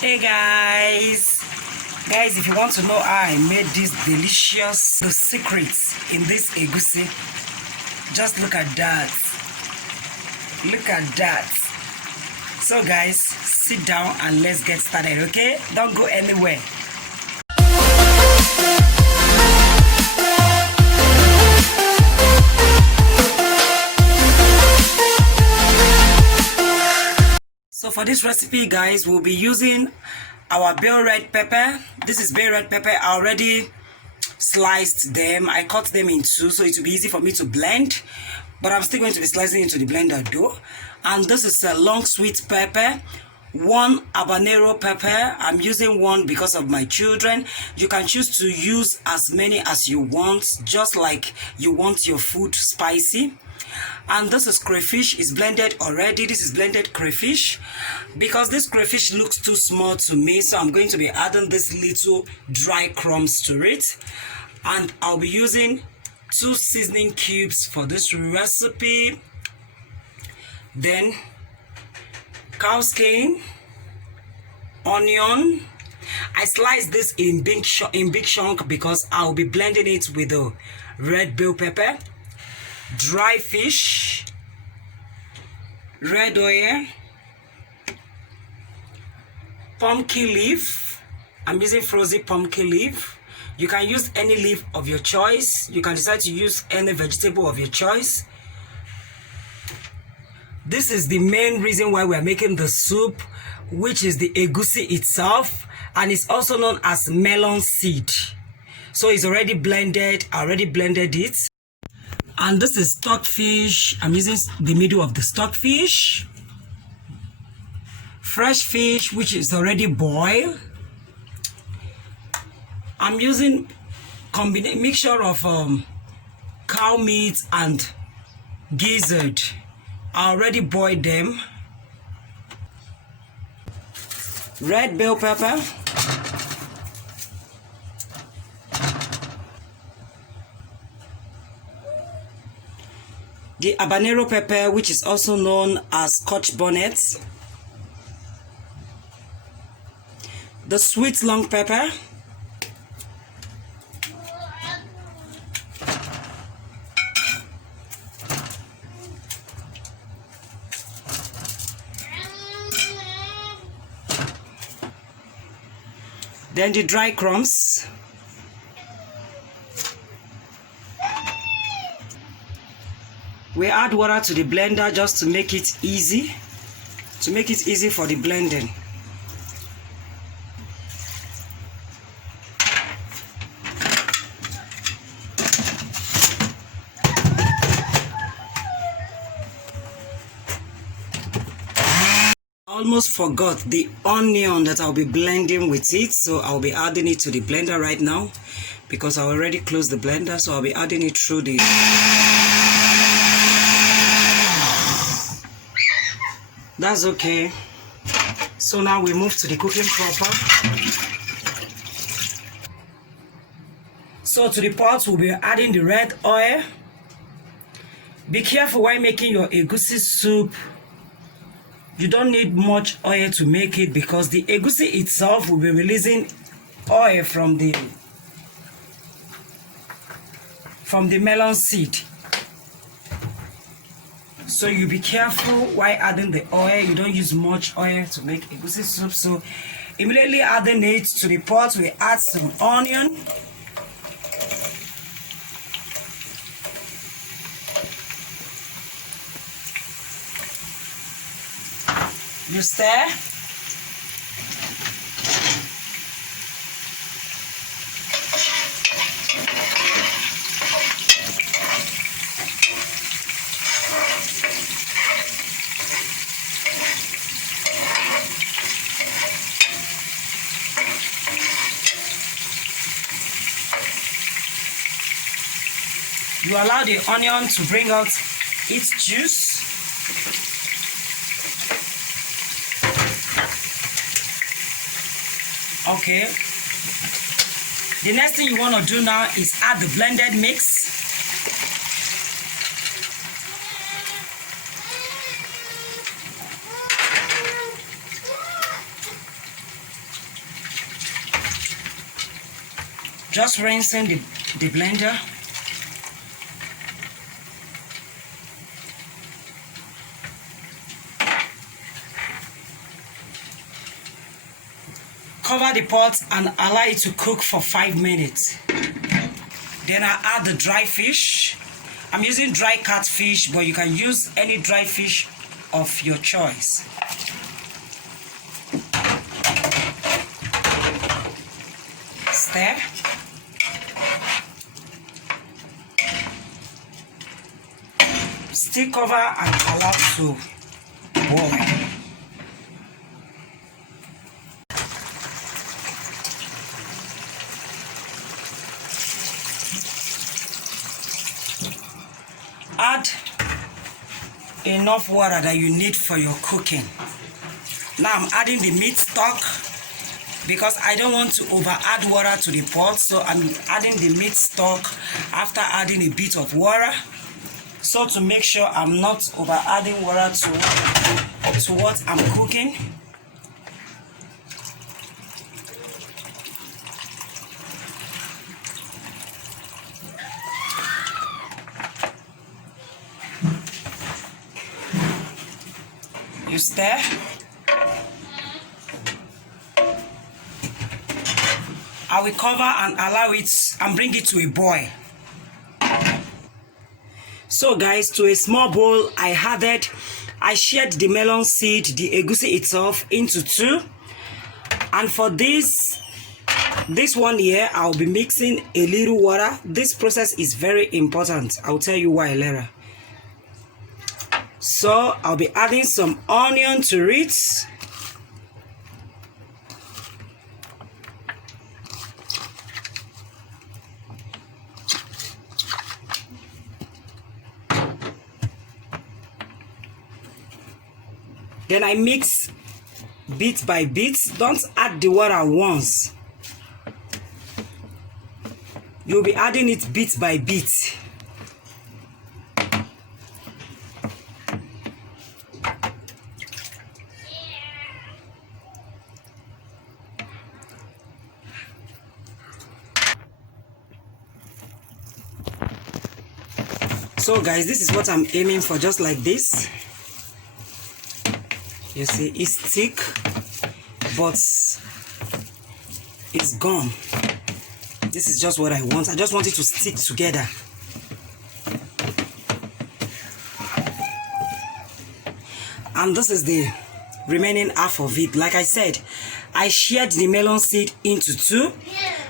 Hey guys, if you want to know how I made this delicious, the secrets in this egusi, just look at that. So guys, sit down and let's get started, okay? Don't go anywhere. So for this recipe, guys, we'll be using our bell red pepper. This is bell red pepper. I already sliced them. I cut them in two, so it will be easy for me to blend. But I'm still going to be slicing into the blender though. And this is a long sweet pepper. One habanero pepper. I'm using one because of my children. You can choose to use as many as you want, just like you want your food spicy. And this is crayfish. It's blended already. This is blended crayfish. Because this crayfish looks too small to me, so I'm going to be adding this little dry crumbs to it. And I'll be using 2 seasoning cubes for this recipe. Then cow skin, onion. I sliced this in big chunk because I'll be blending it with the red bell pepper. Dry fish, red oil, pumpkin leaf. I'm using frozen pumpkin leaf. You can use any leaf of your choice. You can decide to use any vegetable of your choice. This is the main reason why we're making the soup, which is the egusi itself, and it's also known as melon seed. So it's already blended. I already blended it. And this is stockfish. I'm using the middle of the stockfish. Fresh fish, which is already boiled. I'm using mixture of cow meat and gizzard. I already boiled them. Red bell pepper. The habanero pepper, which is also known as Scotch bonnet. The sweet long pepper. Then the dry crumbs. We add water to the blender just to make it easy, for the blending. Almost forgot the onion that I'll be blending with it, so I'll be adding it to the blender right now because I already closed the blender, so I'll be adding it through the... That's okay. So now we move to the cooking proper. So to the pot, we'll be adding the red oil. Be careful while making your egusi soup. You don't need much oil to make it because the egusi itself will be releasing oil from the melon seed. So you be careful while adding the oil. You don't use much oil to make egusi soup. So immediately adding it to the pot, we add some onion. You stir. You allow the onion to bring out its juice. Okay. The next thing you want to do now is add the blended mix. Just rinsing the blender. Cover the pot and allow it to cook for 5 minutes. Then I add the dry fish. I'm using dry catfish, but you can use any dry fish of your choice. Stir. Still cover and allow to boil. Add enough water that you need for your cooking. Now I'm adding the meat stock because I don't want to over add water to the pot, so I'm adding the meat stock after adding a bit of water, so to make sure I'm not over adding water to what I'm cooking. You stir. I will cover and allow it and bring it to a boil. So guys, to a small bowl, I shared the melon seed, the egusi itself, into 2. And for this one here, I'll be mixing a little water. This process is very important. I'll tell you why later. So I'll be adding some onion to it. Then I mix bit by bit. Don't add the water once. You'll be adding it bit by bit. So guys, this is what I'm aiming for, just like this. You see, it's thick, but it's gone. This is just what I want. I just want it to stick together. And this is the remaining half of it. Like I said, I shared the melon seed into 2.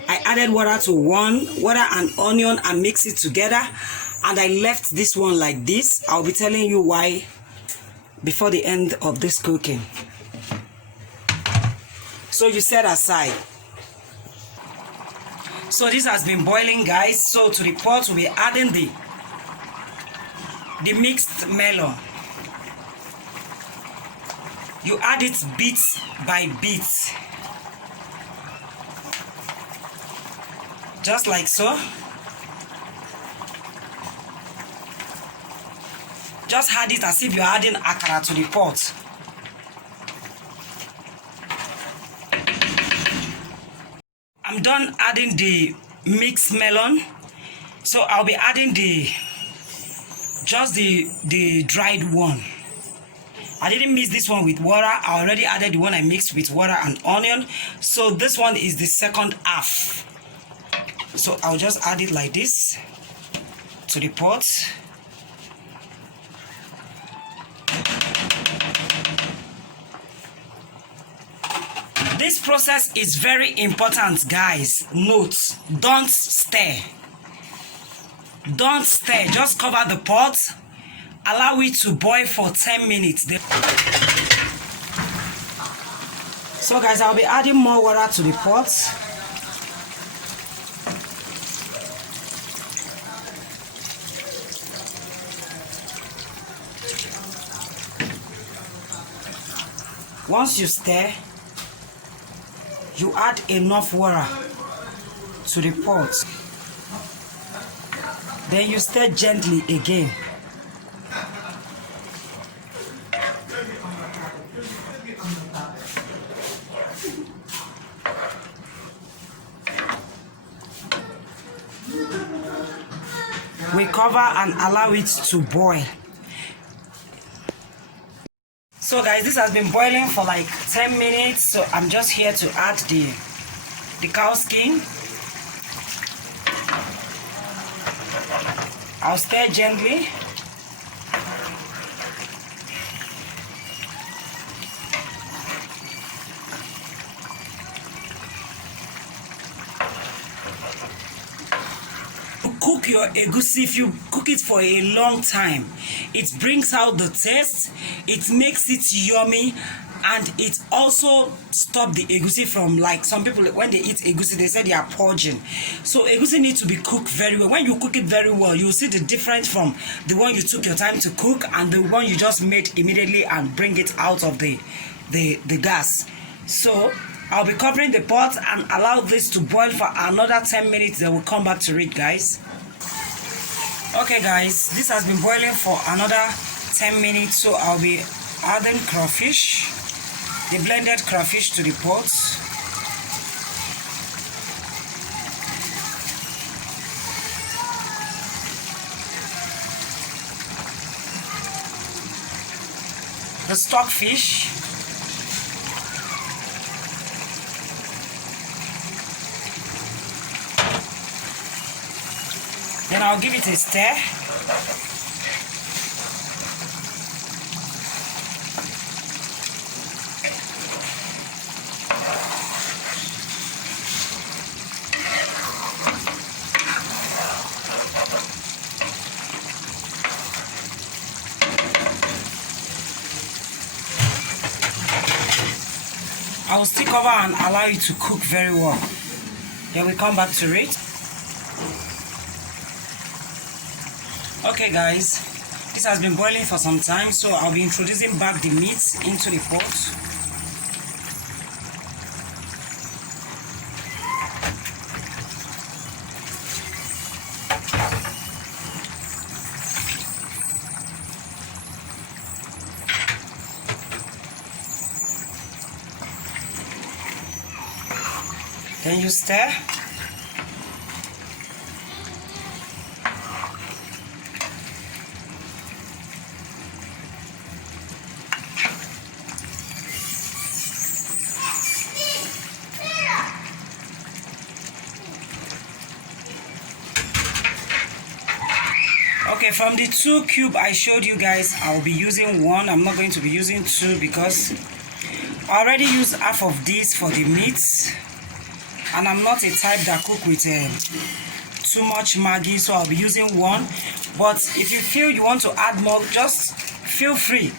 I added water to 1, water and onion, and mixed it together. And I left this one like this. I'll be telling you why before the end of this cooking. So you set aside. So this has been boiling, guys. So to the pot we'll be adding the mixed melon. You add it bit by bit, just like so. Just add it as if you're adding akara to the pot. I'm done adding the mixed melon, so I'll be adding just the dried one. I didn't mix this one with water. I already added the one I mixed with water and onion. So this one is the second half. So I'll just add it like this to the pot. This process is very important, guys. Note, don't stir. Don't stir. Just cover the pot. Allow it to boil for 10 minutes. So guys, I'll be adding more water to the pot. Once you stir, you add enough water to the pot. Then you stir gently again. we cover and allow it to boil. So guys, this has been boiling for like 10 minutes, so I'm just here to add the cow skin. I'll stir gently. Cook your egusi. If you cook it for a long time, it brings out the taste, it makes it yummy, and it also stop the egusi from, like, some people when they eat egusi they say they are purging. So egusi needs to be cooked very well. When you cook it very well, you'll see the difference from the one you took your time to cook and the one you just made immediately and bring it out of the gas. So I'll be covering the pot and allow this to boil for another 10 minutes. Then we'll come back to it, guys. Okay guys, this has been boiling for another 10 minutes, so I'll be adding crawfish, the blended crawfish, to the pot. The stockfish. Then I'll give it a stir. I will still cover and allow it to cook very well. Then we come back to it. Okay guys, this has been boiling for some time, so I'll be introducing back the meat into the pot. Then you stir. Okay, from the 2 cubes I showed you guys, I will be using 1. I'm not going to be using 2 because I already used half of this for the meat, and I'm not a type that cook with too much Maggi, so I'll be using 1. But if you feel you want to add more, just feel free.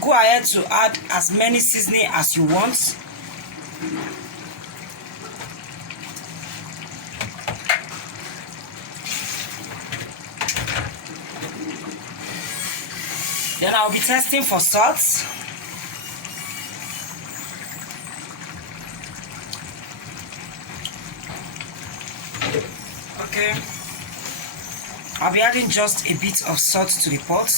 Go ahead to add as many seasoning as you want. Then I'll be testing for salt. Okay. I'll be adding just a bit of salt to the pot.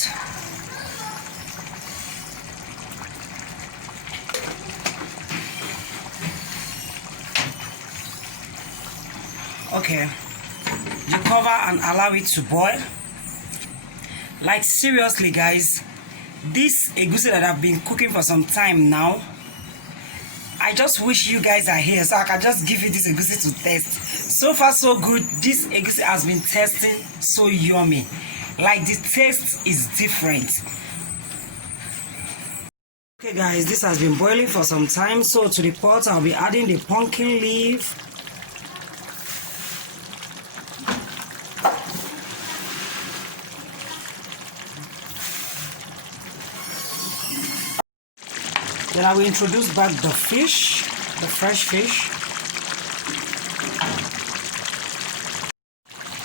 Okay. You cover and allow it to boil. Like, seriously guys, this egusi that I've been cooking for some time now, I just wish you guys are here so I can just give you this egusi to taste. So far so good. This egusi has been tasting so yummy. Like, the taste is different. Okay guys, this has been boiling for some time, so to the pot I'll be adding the pumpkin leaf. Then I will introduce back the fish, the fresh fish.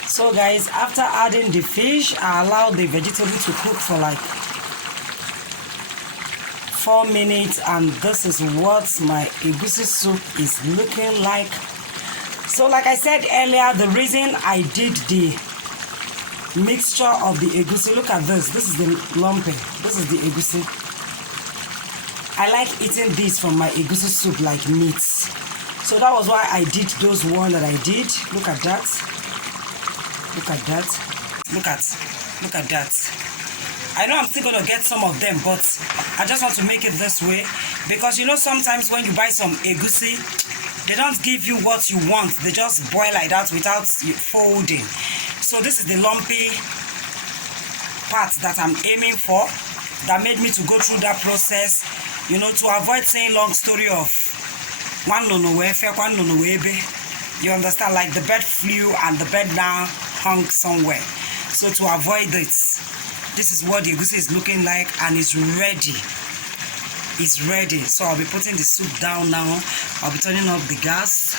So guys, after adding the fish, I allow the vegetable to cook for like 4 minutes, and this is what my egusi soup is looking like. So like I said earlier, the reason I did the mixture of the egusi, look at this. This is the lumpy. This is the egusi. I like eating this from my egusi soup like meat. So that was why I did those one that I did. Look at that. Look at that. Look at that. I know I'm still gonna get some of them, but I just want to make it this way because you know sometimes when you buy some egusi, they don't give you what you want. They just boil like that without folding. So this is the lumpy part that I'm aiming for, that made me to go through that process, you know, to avoid saying long story of one no no where one no no where. You understand, like the bird flew and the bird now hung somewhere. So to avoid this is what the egusi is looking like, and it's ready. It's ready. So I'll be putting the soup down now. I'll be turning up the gas.